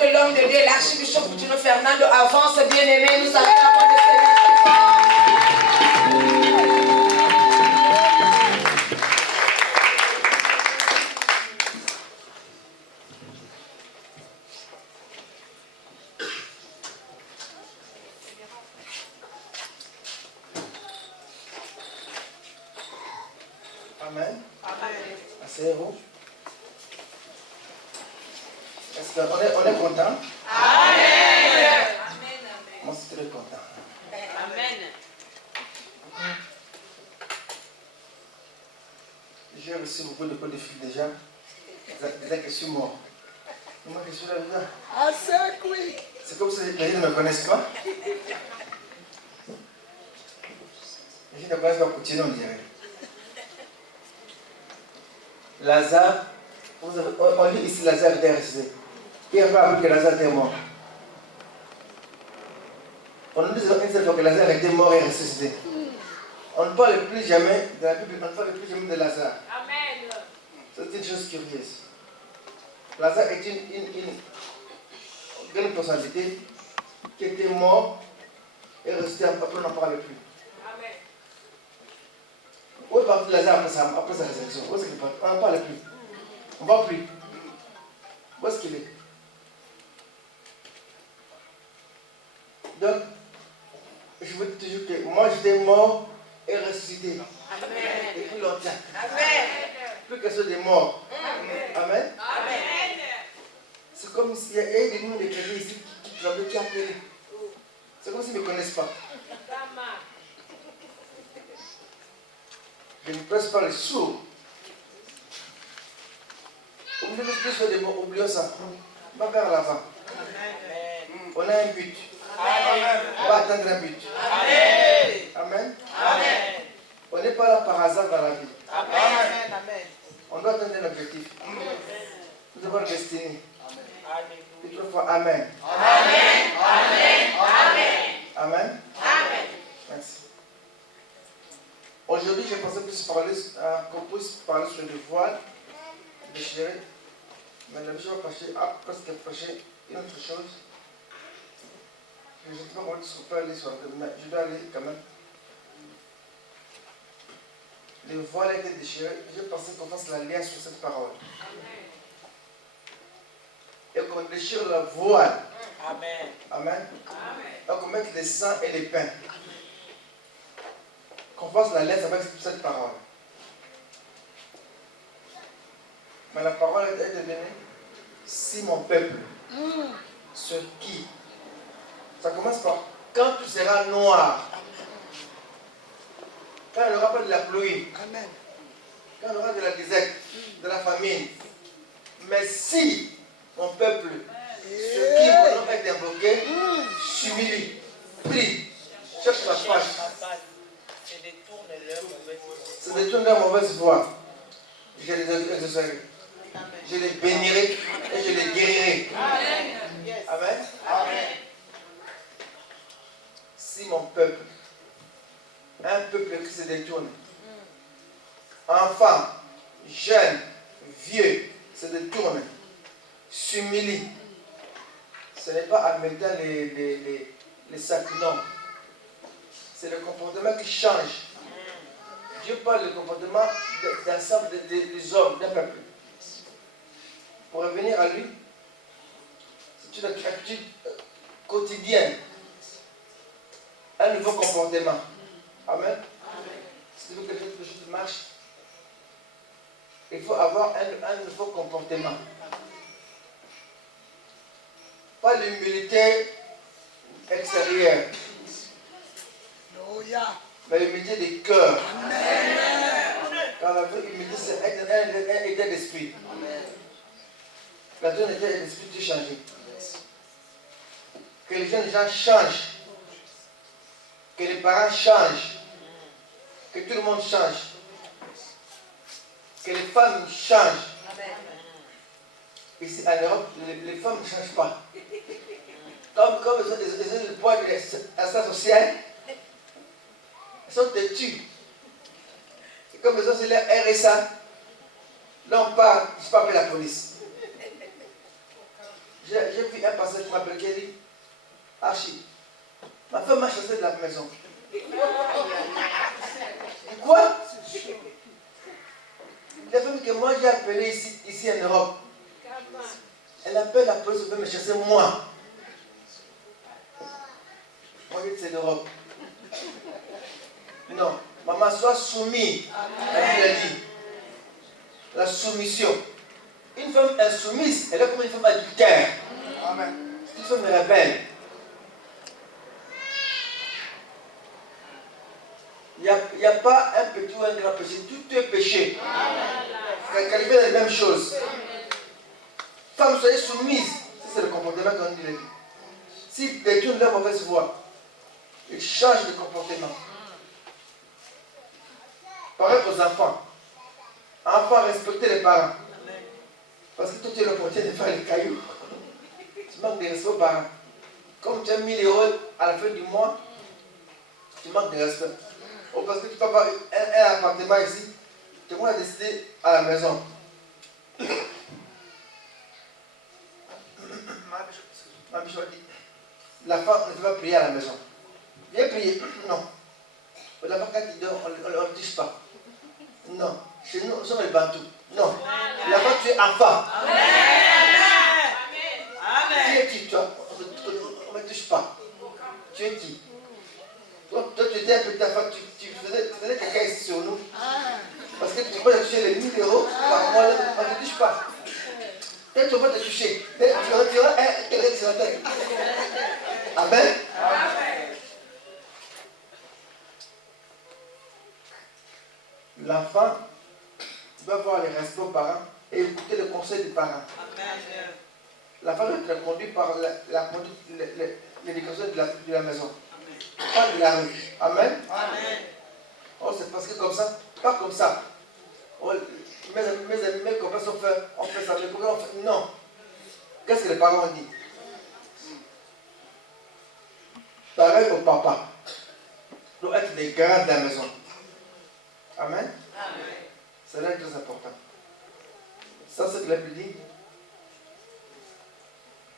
que l'homme de Dieu, l'archibishop Coutinho Fernando, avance, bien-aimé, nous acclamons le Seigneur. Amen. Asseyez-vous. Est-ce qu'on est content? Amen. Moi, je suis très content. Amen. J'ai reçu beaucoup de coups de fil déjà. Disant que je suis mort. Moi, je suis là dedans. I said quick. C'est comme si les gens ne me connaissent pas. Les gens ne connaissent pas Coutinho, on dirait. Lazare, on dit ici Lazare était ressuscité. Qui n'a pas appris que Lazare était mort? On nous dit une seule fois que Lazare était mort et ressuscité. On ne parle plus jamais de la Bible, on ne parle plus jamais de Lazare. Amen. C'est une chose curieuse. Lazare est une grande personnalité qui était mort et ressuscité, après on n'en parle plus. Amen. Où est parti Lazare après sa résurrection? Où est-ce qu'il est parti? On n'en parle plus. On ne voit plus. Où est-ce qu'il est? Donc, je vous dis toujours que moi j'étais mort et ressuscité. Amen. Depuis longtemps. Amen. Plus que ceux des morts. Amen. Amen. C'est comme s'il y a des gens de chrétiens ici qui tremblent, qui appellent. C'est comme s'ils ne me connaissent pas. Je ne presse pas les sourds. On me dit plus des mots, oublions ça. On va vers l'avant. On a un but. On va atteindre un but. Amen. On n'est pas là par hasard dans la vie. On doit atteindre un objectif. Nous avons une destinée. Et trois fois Amen. Amen. Merci. Aujourd'hui, j'ai pensé qu'on puisse parler sur le voile déchiré. Mais le bishop a presque prêché une autre chose. Je ne sais pas comment on peut aller sur le, mais je dois aller quand même. Le voile a été déchiré. J'ai pensé qu'on fasse l'alliance sur cette parole. Et qu'on déchire la voile. Amen. Et qu'on mette les sang et les pains. Qu'on fasse l'alliance avec cette parole. Mais la parole est devenue si mon peuple, sur qui? Ça commence par quand tout sera noir. Quand il n'y aura pas de la pluie. Quand il y aura de la disette, de la famine. Mais si mon peuple, sur qui mon nom est invoqué, s'humilie, prie, cherche ma face, se détourne leur mauvaise voie, je les exaucerai. Je les bénirai et je les guérirai. Amen. Si mon peuple, un peuple qui se détourne, enfants, jeunes, vieux, se détourne, s'humilie, ce n'est pas en mettant les sacs, non. C'est le comportement qui change. Dieu parle du comportement d'ensemble des hommes, d'un peuple. Pour revenir à lui, c'est une attitude quotidienne. Un nouveau comportement. Amen. Si vous voulez que quelque chose marche, il faut avoir un nouveau comportement. Pas l'humilité extérieure. Mais l'humilité des cœurs. Car la vraie humilité, c'est un état d'esprit. La donne état d'esprit de changer. Que les jeunes gens changent. Que les parents changent. Que tout le monde change. Que les femmes changent. Ici en Europe, les femmes ne changent pas. Comme elles ont le poids de l'instant social, elles sont têtues. Et comme elles ont sur leur RSA, là on part, je ne sais pas appeler la police. J'ai vu un pasteur qui m'appelle Kelly. Archie. Ma femme m'a chassé de la maison. Quoi? La femme que moi j'ai appelée ici en Europe. Elle appelle la police pour me chasser moi. Moi je dis c'est l'Europe. Non. Maman, sois soumise. Elle a dit. La soumission. Une femme insoumise, elle est comme une femme adultère. Amen. C'est une femme rebelle. Il n'y a pas un petit ou un grand péché. Tout est péché. Quand elle fait la même chose. Femme, soyez soumise. C'est le comportement qu'on dit. S'ils détournent leur mauvaise voie, ils changent de comportement. Pareil aux enfants. Enfants, respectez les parents. Parce que toi, tu as l'opportunité de faire les cailloux. Tu manques de respect aux parents. Comme tu as 1000 € à la fin du mois, tu manques de respect. Oh, parce que tu peux avoir un appartement ici, tu vas décider à la maison. Ma bichot dit, la femme ne doit pas prier à la maison. Viens prier. Non. La femme, quand il dort, on ne le touche pas. Non. Chez nous, nous sommes les Bantous. Non. La femme, tu es enfant. Tu es qui, toi? On ne me touche pas. Tu es qui? Toi, tu étais un petit enfant, tu faisais quelqu'un ici sur nous. Parce que tu peux toucher les 1000 € par mois, on ne te touche pas. Peut-être tu vas te toucher. Tu auras un quelqu'un sur la tête. Amen. L'enfant doit avoir les respects aux parents et écouter le conseil des parents. L'enfant doit être conduit par l'éducation de la maison. Pas de la rue. Amen. Oh, c'est parce que comme ça, pas comme ça. Oh, mes amis, mes copains sont faits, on fait ça, mes copains on fait. Non. Qu'est-ce que les parents ont dit? Pareil au papa. Doit être des garants de la maison. Amen. C'est là très important. Ça, c'est ce que la Bible dit.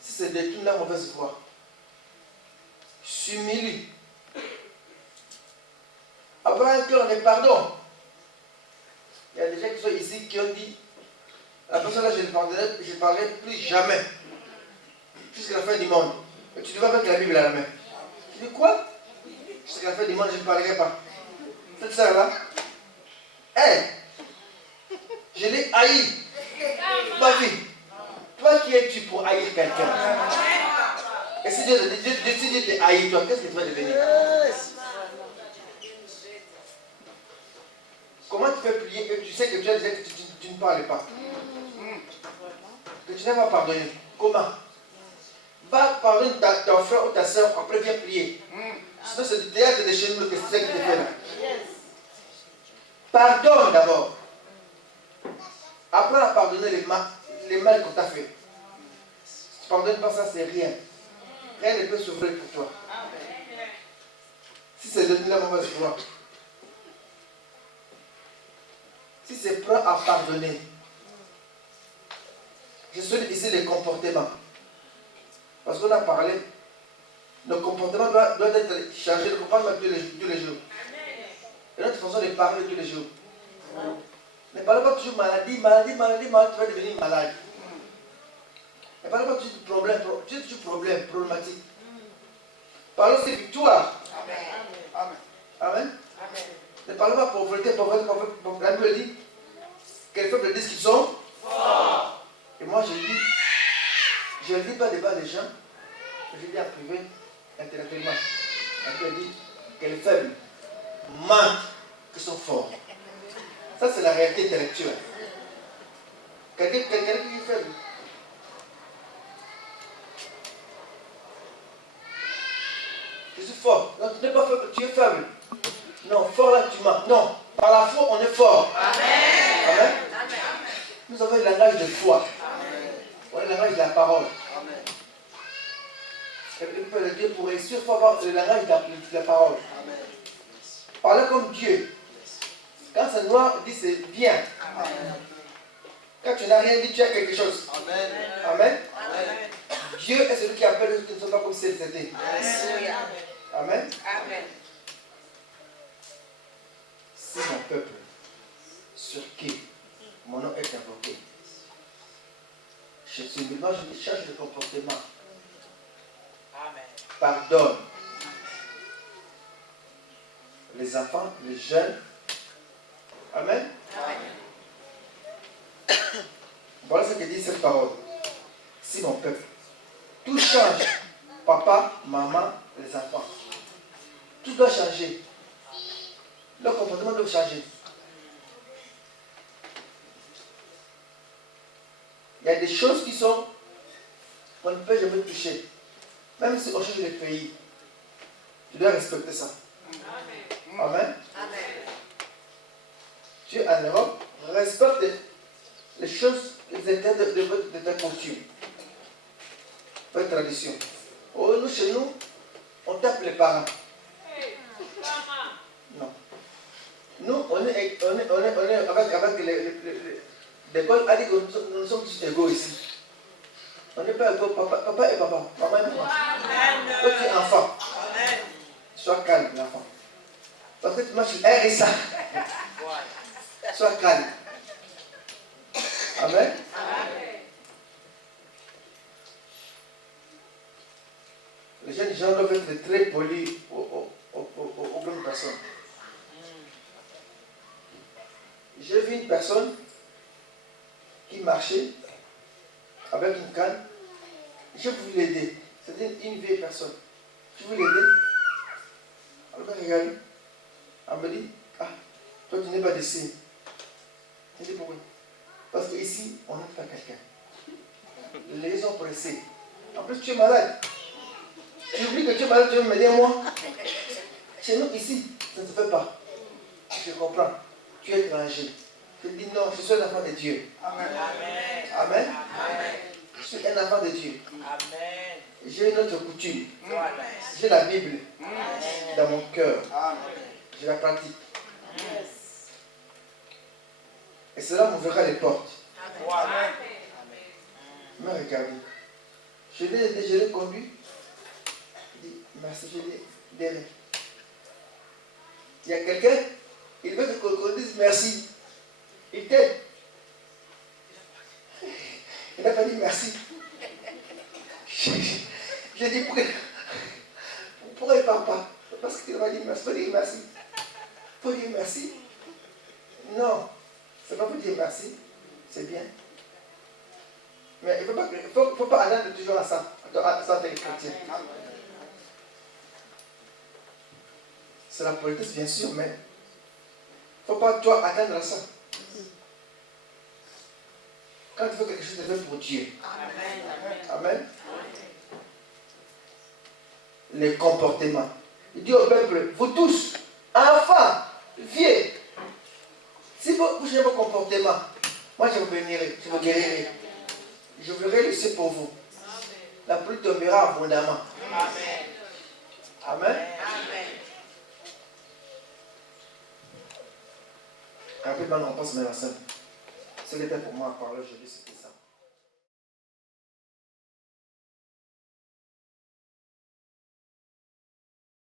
Si c'est détourne la mauvaise voie, s'humilie. Avoir un cœur de pardon. Il y a des gens qui sont ici qui ont dit, la personne là, je ne parlerai plus jamais. Jusqu'à la fin du monde. Et tu devais avec la Bible à la main. Tu dis quoi? Jusqu'à la fin du monde, je ne parlerai pas. Cette sœur-là, elle, je l'ai haï. Ma vie. Toi qui es-tu pour haïr quelqu'un? Et si Dieu te haït, toi, qu'est-ce que tu vas devenir? Comment tu fais prier et tu sais que tu as dit que tu ne parles pas? Que tu n'as pas pardonné. Comment? Va pardonner ton frère ou ta soeur, après viens prier. Sinon c'est du théâtre de chez nous que c'est ça qui te fait là. Pardonne d'abord. Apprends à pardonner les mal qu'on t'a fait. Si tu ne pardonnes pas ça, c'est rien. Rien ne peut s'ouvrir pour toi. Si c'est de la mauvaise voie. Si c'est prêt à pardonner. Je suis ici les comportements. Parce qu'on a parlé, nos comportements doivent être changés, le comportement tous les jours. Et notre façon de parler tous les jours. Ne parlez pas toujours maladie, tu vas devenir malade. Ne parlez pas toujours de problème, tu es toujours problématique. Parlons de victoire. Amen. Amen. Ne parlez pas pauvreté. La Bible dit que les peuples disent qu'ils sont forts. Et moi je ne lis pas devant les gens, je lis en privé, intellectuellement. La Bible dit que les faibles mentent qu'ils sont forts. Ça c'est la réalité intellectuelle. Quelqu'un qui est faible. Je suis fort. Non, tu n'es pas faible, tu es faible. Non, fort là tu mens. Non, par la foi on est fort. Amen. Amen. Nous avons le langage de foi. On a le langage de la parole. Amen. Et le Dieu pour réussir, il faut avoir le langage de la parole. Amen. Parler comme Dieu. Quand c'est noir, dit c'est bien. Amen. Quand tu n'as rien dit, tu as quelque chose. Amen. Amen. Amen. Dieu est celui qui appelle ceux qui ne sont pas comme si elles étaient. Alléluia. Amen. Amen. Si mon peuple, sur qui mon nom est invoqué, je suis musulman, je cherche le comportement. Amen. Pardonne les enfants, les jeunes. Amen. Voilà ce que dit cette parole. Si mon peuple, tout change. Papa, maman, les enfants. Tout doit changer. Leur comportement doit changer. Il y a des choses qui sont qu'on ne peut jamais toucher. Même si on change de pays, tu dois respecter ça. Amen. Tu es en Europe, respecte les choses, les intérêts de ta coutume, de ta tradition. Oh, nous, chez nous, on tape les parents. Non. Nous, on est avec l'école a dit que nous sommes tous égaux ici. On n'est pas égaux, papa et papa, maman et maman. Toi, tu es enfant. Sois calme, l'enfant. Parce que tu marches sur RSA. Sois calme. Amen. Les jeunes gens doivent être très polis aux bonnes personnes. J'ai vu une personne qui marchait avec une canne. Je voulais l'aider. C'était une vieille personne. Je voulais l'aider. Elle m'a regardé. Elle me dit, ah, toi tu n'es pas d'ici. Je dis pourquoi? Parce qu'ici, on n'aime pas quelqu'un. Les gens sont pressés. En plus, tu es malade. Tu oublies que tu es malade, tu veux m'aider moi. Chez nous, ici, ça ne se fait pas. Je comprends. Tu es étranger. Je dis non, je suis un enfant de Dieu. Amen. Amen. Amen. Je suis un enfant de Dieu. Amen. J'ai une autre coutume. Voilà. J'ai la Bible Amen. dans mon cœur. Je la pratique. Et cela m'ouvrira les portes. Voilà. Mais regardez. Je l'ai conduit. Il dit, merci, je l'ai donné. Il y a quelqu'un, il veut que qu'on dise merci. Il t'aide. Il n'a pas dit merci. J'ai dit, pourquoi il ne parle pas? Parce qu'il m'a dit merci. Il faut dire merci. Il faut dire merci. Non, c'est pas pour dire merci. C'est bien. Mais il ne faut pas attendre toujours à ça, en tant que chrétien. C'est la politesse, bien sûr, mais il ne faut pas toi attendre à ça. Quand tu fais quelque chose, tu le fais pour Dieu. Amen. Les comportements. Il dit au peuple, vous tous, enfants, vieux, si vous changez vos comportements, moi je vous bénirai, je vous guérirai. Je ferai laisser pour vous. La pluie tombera abondamment. Amen. Amen. Amen. Rapidement, on passe à la scène. Ce qui était pour moi à parler aujourd'hui, c'était ça.